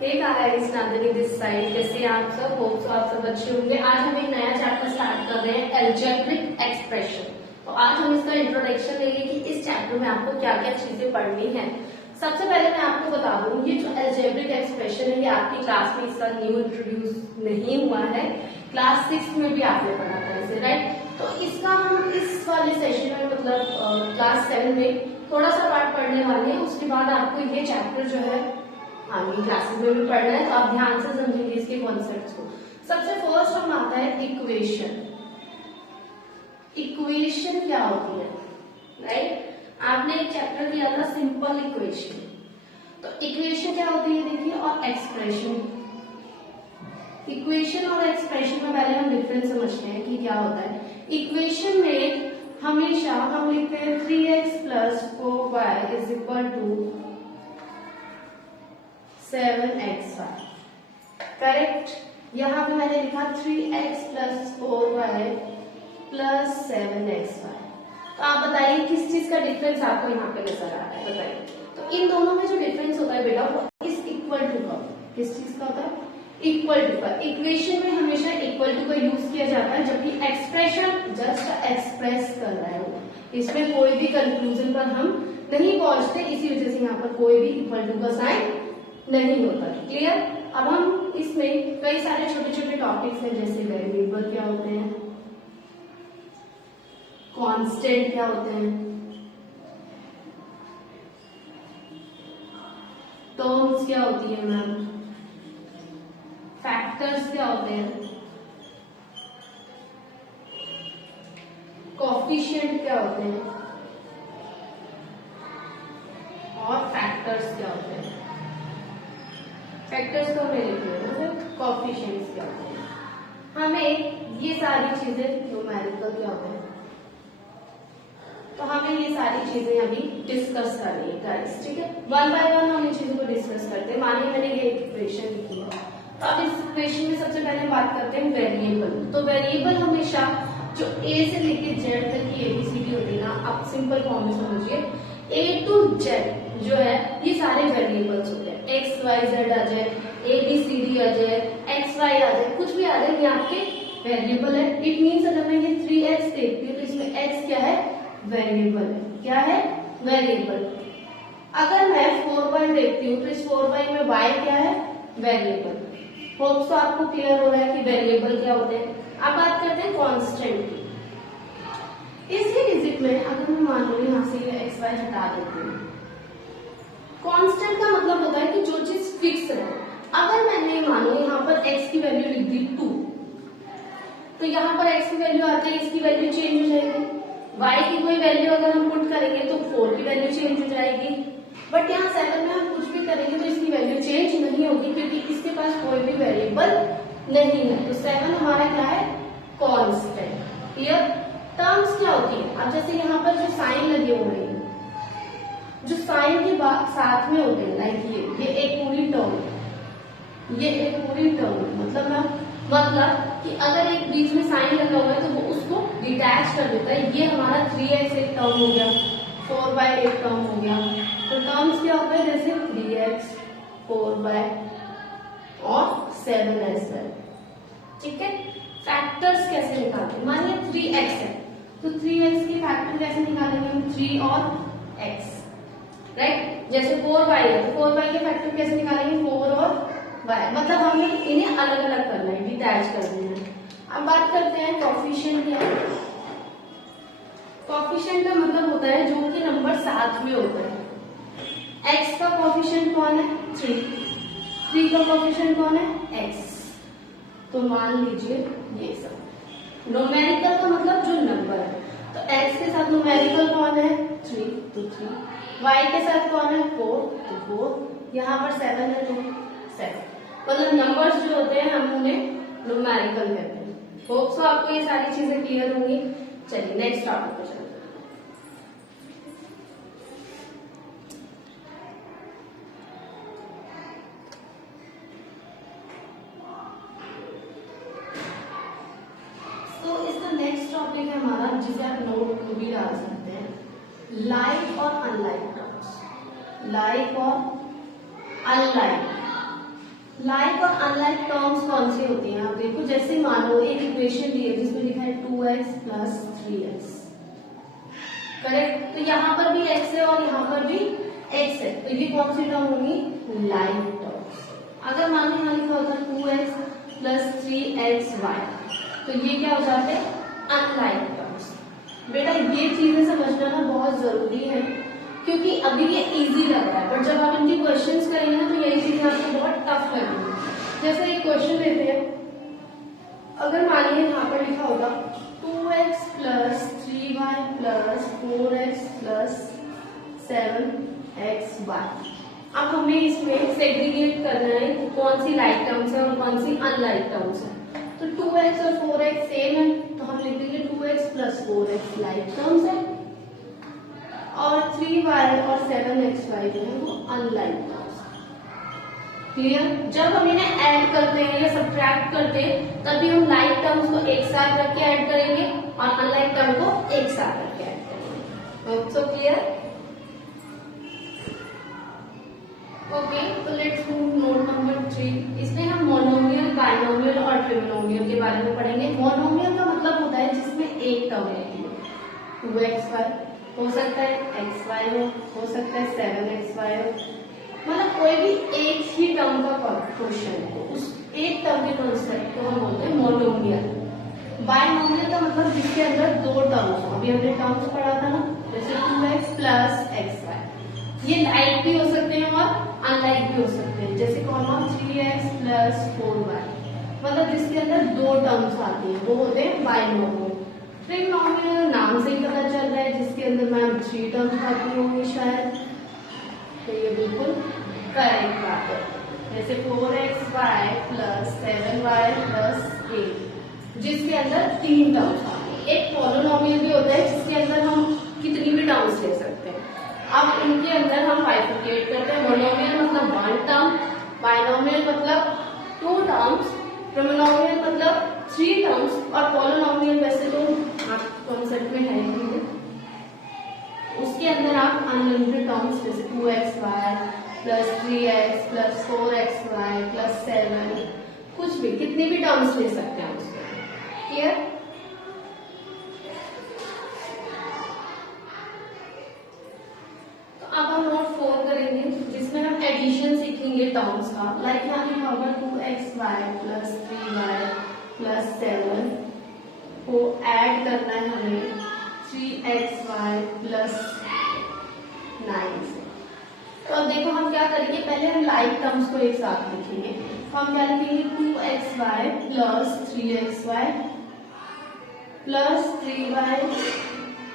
Hey guys, Nandini this side. कैसे आप सब? होप तो आप सब अच्छे होंगे। आज हम एक नया चैप्टर स्टार्ट कर रहे हैं, अलजेब्रिक एक्सप्रेशन। तो आज हम इसका इंट्रोडक्शन लेंगे कि इस चैप्टर में आपको क्या क्या चीजें पढ़नी है। सबसे पहले मैं आपको बता दूं, ये जो अलजेब्रिक एक्सप्रेशन है ये आपकी क्लास में इसका न्यू इंट्रोड्यूस नहीं हुआ है। क्लास 6 में भी आपने पढ़ा था इसे, राइट? तो इसका हम इस वाले सेशन में मतलब क्लास 7 में थोड़ा सा पार्ट पढ़ने वाले हैं। उसके बाद आपको ये चैप्टर जो है आगे क्लासेस में भी पढ़ना है, तो आप ध्यान से समझेंगे इसके कॉन्सेप्ट्स को। सबसे फर्स्ट हम आता है इक्वेशन। इक्वेशन क्या होती है, राइट? आपने एक चैप्टर दिया था सिंपल इक्वेशन। तो इक्वेशन क्या होती है देखिए, और एक्सप्रेशन। इक्वेशन और एक्सप्रेशन में पहले हम डिफरेंस समझते हैं कि क्या होता है। इक्वेशन में हमेशा हम लिखते हैं 3x + 4y = 7xy, करेक्ट? यहां पे मैंने लिखा 3x + 4y + 7xy। तो आप बताइए किस चीज का डिफरेंस आपको यहाँ पे नजर आ रहा है, बताइए। तो इन दोनों में जो डिफरेंस होता है बेटा, वो इस इक्वल टू का, किस चीज का होता है? इक्वल टू का। इक्वेशन में हमेशा इक्वल टू का यूज किया जाता है, जबकि एक्सप्रेशन जस्ट एक्सप्रेस कर रहा है वो। इसमें कोई भी कंक्लूजन पर हम नहीं पहुंचते, इसी वजह से यहाँ पर कोई भी इक्वल टू का साइन नहीं होता। क्लियर? अब हम इसमें कई सारे छोटे छोटे टॉपिक्स हैं, जैसे वेरिएबल क्या होते हैं, कांस्टेंट क्या होते हैं, टर्म्स क्या होती है मैम, फैक्टर्स क्या होते हैं, कोएफिशिएंट क्या होते हैं, और फैक्टर्स क्या होते हैं। फैक्टर्स तो हमें लिखने हैं, कोएफिशिएंट्स क्या होते हैं। हमें ये सारी चीजें, न्यूमेरिकल क्या होते हैं, तो हमें ये सारी चीजें अभी डिस्कस करनी है गाइस, ठीक है? वन बाय वन हम इन चीजों को डिस्कस करते हैं। मानिए मैंने ये इक्वेशन लिखी है, तो अब इस इक्वेशन में सबसे पहले बात करते हैं वेरिएबल। तो वेरिएबल हमेशा जो ए से लेके जेड तक की एबीसीडी होती है ना, आप सिंपल फॉर्म में समझिए, ए टू जेड जो है ये सारे वेरिएबल्स होते हैं। एक्स वाई जेड आ जाए, एबीसीडी आ जाए, एक्स वाई आ जाए, कुछ भी आ जाए, ये आपके वेरिएबल है। इट मीन्स अगर मैं ये 3x देखती हूँ तो इसमें x क्या है? वेरिएबल है। क्या है? वेरिएबल। अगर मैं 4y देखती हूँ तो इस 4y में y क्या है? वेरिएबल। होप्स तो आपको क्लियर हो रहा है कि वेरिएबल क्या होते हैं। अब बात करते हैं कांस्टेंट की। इसी डिजिट में अगर मैं मान लो यहाँ से ये एक्स वाई हटा देती हूँ, कांस्टेंट का मतलब होता है कि जो चीज फिक्स है। अगर मैंने मानो यहाँ पर x की वैल्यू लिख दी 2, तो यहाँ पर x की वैल्यू आती है, इसकी वैल्यू चेंज हो जाएगी। y की कोई वैल्यू अगर हम पुट करेंगे तो 4 की वैल्यू चेंज हो जाएगी। बट यहाँ 7 में हम कुछ भी करेंगे तो इसकी वैल्यू चेंज नहीं होगी, क्योंकि इसके पास कोई भी वेरिएबल नहीं है। तो 7 हमारा क्या है? कांस्टेंट। क्लियर? टर्म्स क्या होती है? अब जैसे यहाँ पर जो साइन लगे हुए हैं, जो साइन के साथ में होते हैं, लाइक ये एक पूरी टर्म, ये एक पूरी टर्म, मतलब कि अगर एक बीच में साइन लगा हुआ है तो वो उसको डिटैच कर देता है। ये हमारा 3x एक टर्म हो गया, 4y एक टर्म हो गया। तो टर्म्स क्या होता है? जैसे 3x, 4y और 7 as well, ठीक है? फैक्टर्स कैसे निकालते हैं? मानिए 3x है, तो 3x के फैक्टर कैसे निकालेंगे हम? 3 और x, राइट? जैसे 4y है तो 4y के फैक्टर कैसे निकालेंगे? 4 और y। मतलब हमें इन्हें अलग अलग करना है, डिटैच कर देना है। अब बात करते हैं कोएफिशिएंट की। कोएफिशिएंट का मतलब होता है जो कि नंबर साथ में होता है। x का कोएफिशिएंट कौन है? 3 का कोएफिशिएंट कौन है? x। तो मान लीजिए ये सब न्यूमेरिकल का मतलब जो नंबर है, तो x के साथ न्यूमेरिकल कौन है? 3, तो 3। y के साथ कौन है? 4, तो 4। यहाँ पर 7 है तो 7। मतलब नंबर्स जो होते हैं हम उन्हें न्यूमेरिकल कहते हैं। होप सो आपको ये सारी चीजें क्लियर होंगी। चलिए नेक्स्ट टॉपिक पे चलते हैं। तो इसका नेक्स्ट टॉपिक है हमारा, जिसे आप नोट टू भी डाल सकते हैं, लाइक और अनलाइक टर्म्स। लाइक और अनलाइक लाइक और अनलाइक टर्म्स कौन सी होती हैं? आप देखो, जैसे मानो एक इक्वेशन दी है जिसमें लिखा है 2x प्लस 3x, करेक्ट? तो यहाँ पर भी x है और यहाँ पर भी x है, तो ये कौन सी टर्म होगी? Like terms. अगर मान लो यहाँ लिखा होता 2x प्लस 3xy, तो ये क्या हो जाते हैं? Unlike terms. बेटा ये चीजें समझना ना बहुत जरूरी है, क्योंकि अभी ये इजी लग रहा है, बट जब आप इनकी क्वेश्चंस करेंगे ना तो यही चीजें आपको बहुत टफ लगेंगी। जैसे एक क्वेश्चन लेते हैं, अगर मानिए यहाँ पर लिखा होगा 2x plus 3y plus 4x plus 7xy। अब हमें इसमें सेग्रीगेट करना है कौन सी लाइक टर्म्स है और कौन सी अनलाइक टर्म्स है। तो 2x और 4x सेम है, तो हम लिख देंगे 2x plus 4x like terms है, और 3y और 7xy जो है वो अनलाइक टर्म्स। क्लियर? जब हम इन्हें ऐड करते हैं या सब्ट्रैक्ट करते हैं तभी हम लाइक टर्म्स को एक साथ रख के ऐड करेंगे और अनलाइक टर्म को एक साथ रख के ऐड करेंगे। So clear? ओके, तो लेट्स मूव नोट नंबर 3। इसमें हम मोनोमियल, बाइनोमियल और ट्रिगोनोमियल के बारे में पढ़ेंगे। मोनोमियल का मतलब होता है जिसमें एक टर्म रहती है, 2xy हो सकता है, xy हो सकता है 7xy हो, मतलब कोई भी एक ही टर्म का क्वेश्चन है, उस एक टर्म के कॉन्सेप्ट को हम बोलते हैं मोनोमियल। बाइनोमियल का मतलब जिसके अंदर दो टर्म्स हो। अभी हमने टर्म्स पढ़ा था ना, जैसे 2x प्लस xy, ये लाइक भी हो सकते हैं और अनलाइक भी हो सकते हैं। जैसे कौन 3x प्लस 4y, मतलब जिसके अंदर दो टर्म्स आती है वो होते हैं बाइनोमियल। ट्रिगोनोमियल नाम से ही पता चल रहा है, जिसके अंदर मैम 3 टर्म्स आती होंगी शायद, तो ये बिल्कुल करेक्ट बात है। जैसे 4xy प्लस 7y प्लस 8, जिसके अंदर 3 टर्म्स आती है। एक पॉलिनोमियल भी होता है जिसके अंदर हम कितनी भी टर्म्स ले सकते हैं। अब इनके अंदर हम बाइफरकेट करते हैं। मोनोमियल मतलब 1 टर्म, बाइनोमियल मतलब 2 टर्म्स, ट्रिगोनोमियल मतलब 3 टर्म्स, और पॉलिनोमियल वैसे तो कॉन्सेप्ट में है ही, उसके अंदर आप अनलिमिटेड टर्म्स जैसे 2xy plus 3x plus 4xy plus 7, कुछ भी कितनी भी टर्म्स ले सकते हैं उसके। क्लियर? तो अब हम नोट 4 करेंगे जिसमें हम एडिशन सीखेंगे टर्म्स का। लाइक यहाँ लिखा होगा 2xy प्लस 3y प्लस 7 को ऐड करना है हमें 3xy प्लस 9 से। तो अब देखो हम क्या करेंगे, पहले हम लाइक टर्म्स को एक साथ लिखेंगे। तो हम क्या लिखेंगे 2xy plus 3xy plus 3y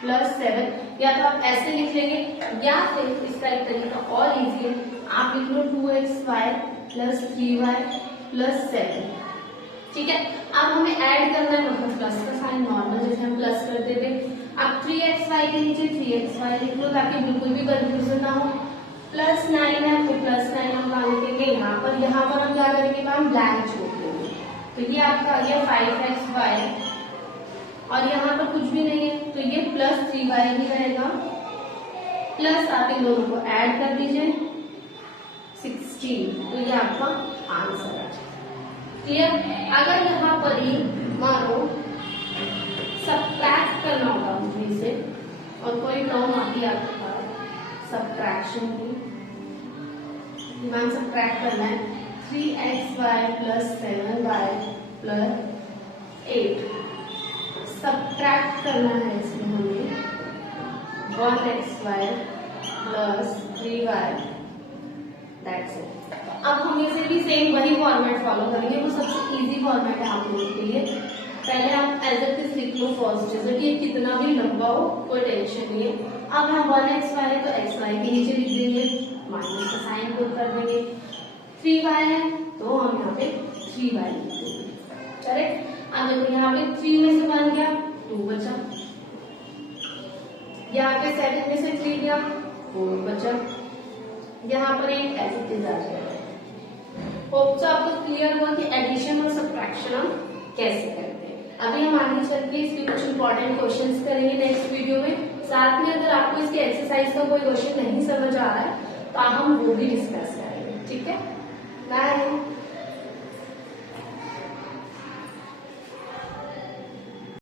plus 7, या तो आप ऐसे लिख लेंगे, या फिर इसका एक तरीका और इजी है, आप लिख लो 2xy प्लस 3y प्लस 7। ठीक है? अब हमें ऐड करना है, मतलब प्लस का साइन नॉर्मल जैसे हम प्लस करते थे। अब 3xy के नीचे 3xy लिख लो ताकि बिल्कुल भी कंफ्यूजन ना हो। प्लस 9 है तो प्लस 9 हम कहाँ लिखेंगे? यहाँ पर हम क्या करेंगे मैम? ब्लैंक छोड़ देंगे। तो ये आपका आ गया 5xy, और यहाँ पर कुछ भी नहीं है तो ये प्लस 3y ही रहेगा। प्लस आप इन दोनों को ऐड कर दीजिए 16, तो ये आपका आंसर है। क्लियर? अगर यहाँ पर ही मानो सब्ट्रैक्ट करना होगा मुझे इसे, और कोई टर्म आती है आपका सब्ट्रैक्शन की, मैम सब्ट्रैक्ट करना है 3xy plus 7y plus 8, subtract करना है इसमें हमें 1xy plus 3y, that's it. अब हम इसे भी सेम वही फॉर्मेट फॉलो करेंगे, वो सबसे इजी फॉर्मेट है आप लोगों के लिए। पहले आप एज इट इज लिख लो फर्स्ट डिजिट, ये कितना भी लंबा हो कोई टेंशन नहीं है। अब हम 1xy है तो xy के नीचे लिख देंगे, माइनस का साइन पुट कर देंगे। 3y है तो हम यहाँ पे 3y लिख देंगे, करेक्ट? अब देखो यहाँ पे 3 में से 1 गया 2 बचा, यहाँ पे 7 में से 3 गया 4 बचा, यहाँ पर एक एज इट इज आ जाएगा। होप सो आपको क्लियर हुआ कि एडिशन और सब्ट्रैक्शन हम कैसे करते हैं। अभी हम आगे चल के इसके कुछ इंपॉर्टेंट क्वेश्चंस करेंगे नेक्स्ट वीडियो में। साथ में अगर आपको इसके एक्सरसाइज का कोई क्वेश्चन नहीं समझ आ रहा है तो हम वो भी डिस्कस